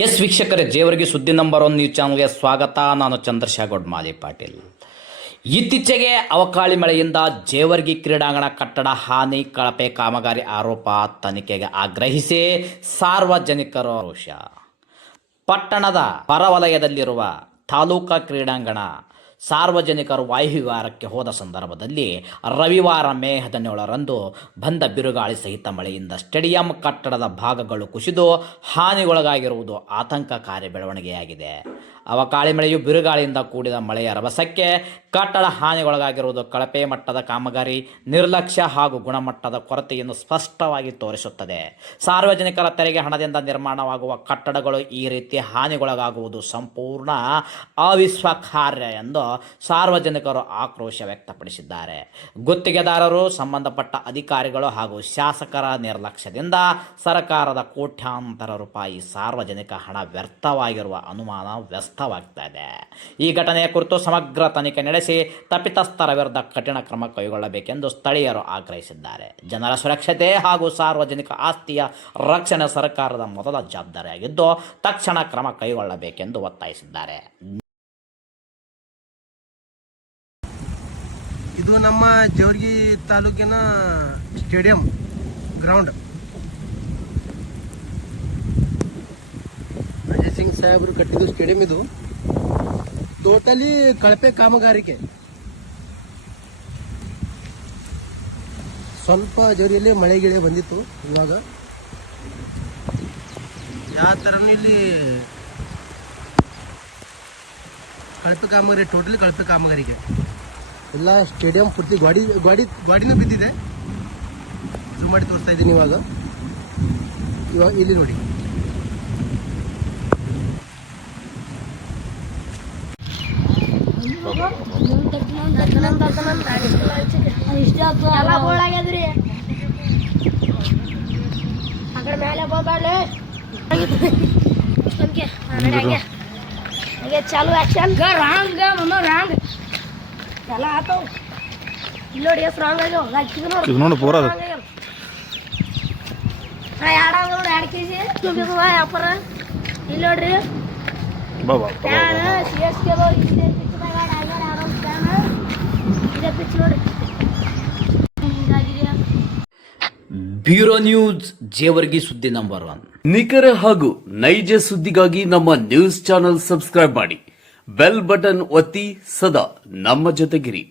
S ವೀಕ್ಷಕರೇ, ಜೇವರ್ಗಿ ಸುದ್ದಿ number 1 news ಚಾನಲ್ಗೆ ಸ್ವಾಗತ. ನಾನು ಚಂದ್ರಶೇಖರ್ ಮಾಲಿ ಪಾಟೀಲ್. ಇತ್ತೀಚೆಗೆ ಅವಕಾಳಿ ಮಳೆಯಿಂದ ಜೇವರ್ಗಿ ಕ್ರೀಡಾಂಗಣ ಕಟ್ಟಡ ಹಾನಿ, ಕಳಪೆ ಕಾಮಗಾರಿ ಆರೋಪ ತನಿಖೆಗೆ ಆಗ್ರಹಿಸಿ ಸಾರ್ವಜನಿಕರು ರೋಷ. ಪಟ್ಟಣದ ಹೊರವಲಯದಲ್ಲಿರುವ ತಾಲೂಕಾ ಕ್ರೀಡಾಂಗಣ ಸಾರ್ವಜನಿಕರು ವಾಯುವಿಹಾರಕ್ಕೆ ಹೋದ ಸಂದರ್ಭದಲ್ಲಿ ರವಿವಾರ ಮೇ 17ರಂದು ಬಂದ ಬಿರುಗಾಳಿ ಸಹಿತ ಮಳೆಯಿಂದ ಸ್ಟೇಡಿಯಂ ಕಟ್ಟಡದ ಭಾಗಗಳು ಕುಸಿದು ಹಾನಿಗೊಳಗಾಗಿರುವುದು ಆತಂಕಕಾರಿ ಬೆಳವಣಿಗೆಯಾಗಿದೆ. ಅವಕಾಳಿ ಮಳೆಯು ಬಿರುಗಾಳಿಯಿಂದ ಕೂಡಿದ ಮಳೆಯ ರಭಸಕ್ಕೆ ಕಟ್ಟಡ ಹಾನಿಗೊಳಗಾಗಿರುವುದು ಕಳಪೆ ಮಟ್ಟದ ಕಾಮಗಾರಿ, ನಿರ್ಲಕ್ಷ್ಯ ಹಾಗೂ ಗುಣಮಟ್ಟದ ಕೊರತೆಯನ್ನು ಸ್ಪಷ್ಟವಾಗಿ ತೋರಿಸುತ್ತದೆ. ಸಾರ್ವಜನಿಕರ ತೆರಿಗೆ ಹಣದಿಂದ ನಿರ್ಮಾಣವಾಗುವ ಕಟ್ಟಡಗಳು ಈ ರೀತಿ ಹಾನಿಗೊಳಗಾಗುವುದು ಸಂಪೂರ್ಣ ಅವಿಶ್ವಾಸಾರ್ಹ ಎಂದು ಸಾರ್ವಜನಿಕರು ಆಕ್ರೋಶ ವ್ಯಕ್ತಪಡಿಸಿದ್ದಾರೆ. ಗುತ್ತಿಗೆದಾರರು, ಸಂಬಂಧಪಟ್ಟ ಅಧಿಕಾರಿಗಳು ಹಾಗೂ ಶಾಸಕರ ನಿರ್ಲಕ್ಷ್ಯದಿಂದ ಸರ್ಕಾರದ ಕೋಟ್ಯಾಂತರ ರೂಪಾಯಿ ಸಾರ್ವಜನಿಕ ಹಣ ವ್ಯರ್ಥವಾಗಿರುವ ಅನುಮಾನ ವ್ಯಕ್ತವಾಗ್ತಾ ಇದೆ. ಈ ಘಟನೆಯ ಕುರಿತು ಸಮಗ್ರ ತನಿಖೆ ನಡೆಸಿ ತಪ್ಪಿತಸ್ಥರ ವಿರುದ್ಧ ಕಠಿಣ ಕ್ರಮ ಕೈಗೊಳ್ಳಬೇಕೆಂದು ಸ್ಥಳೀಯರು ಆಗ್ರಹಿಸಿದ್ದಾರೆ. ಜನರ ಸುರಕ್ಷತೆ ಹಾಗೂ ಸಾರ್ವಜನಿಕ ಆಸ್ತಿಯ ರಕ್ಷಣೆ ಸರ್ಕಾರದ ಮೊದಲ ಜವಾಬ್ದಾರಿಯಾಗಿದ್ದು ತಕ್ಷಣ ಕ್ರಮ ಕೈಗೊಳ್ಳಬೇಕೆಂದು ಒತ್ತಾಯಿಸಿದ್ದಾರೆ. ಇದು ನಮ್ಮ ಜೇವರ್ಗಿ ತಾಲೂಕಿನ ಸ್ಟೇಡಿಯಂ ಗ್ರೌಂಡ್. ಅಜಯ್ ಸಿಂಗ್ ಸಾಹೇಬರು ಕಟ್ಟಿದ್ದು ಸ್ಟೇಡಿಯಂ. ಇದು ಟೋಟಲಿ ಕಳಪೆ ಕಾಮಗಾರಿಕೆ. ಸ್ವಲ್ಪ ಜೋರಿಯಲ್ಲಿ ಮಳೆ ಗಿಳೆ ಬಂದಿತ್ತು. ಇವಾಗ ಯಾವ ಥರನೂ ಇಲ್ಲಿ ಕಳಪೆ ಕಾಮಗಾರಿ, ಟೋಟಲಿ ಕಳಪೆ ಕಾಮಗಾರಿಕೆ. ಎಲ್ಲ ಸ್ಟೇಡಿಯಂ ಪೂರ್ತಿ ಗಾಡಿನೂ ಬಿದ್ದಿದೆ. ಜೂಮ್ ಮಾಡಿ ತೋರಿಸ್ತಾ ಇದ್ದೀನಿ. ಇವಾಗ ಇಲ್ಲಿ ನೋಡಿ, ಎಲ್ಲ ಬೋಳಾಗ್ಯದ್ರಿ. ಆ ಕಡೆ ಮೇಲೆ ಹೋಗ್ಬಾರ್ಲಿ. ಚಾಲು ಆಕ್ಷನ್ ರಾಂಗ್ ಮಮ್ಮ ರಾಂಗ್ ಎಲ್ಲ ಆತವ್. ಇಲ್ಲಿ ನೋಡಿ ಎಷ್ಟು ರಾಂಗ್ ಆಗ್ಯಾವ. ನೋಡಿ ಪೂರ ಎರಡು 2 kg ವ್ಯಾಪಾರ. ಇಲ್ಲಿ ನೋಡ್ರಿ ಫ್ಯಾನ್ CSK ಇದೆ. ಪಿಚ್ದಾಗ ಇದೇ ಪಿಚ್ ನೋಡ್ರಿ. ಬ್ಯೂರೋ ನ್ಯೂಸ್, ಜೇವರ್ಗಿ ಸುದ್ದಿ ನಂಬರ್ 1. ನಿಖರ ಹಾಗೂ ನೈಜ ಸುದ್ದಿಗಾಗಿ ನಮ್ಮ ನ್ಯೂಸ್ ಚಾನೆಲ್ ಸಬ್ಸ್ಕ್ರೈಬ್ ಮಾಡಿ, ಬೆಲ್ ಬಟನ್ ಒತ್ತಿ ಸದಾ ನಮ್ಮ ಜೊತೆಗಿರಿ.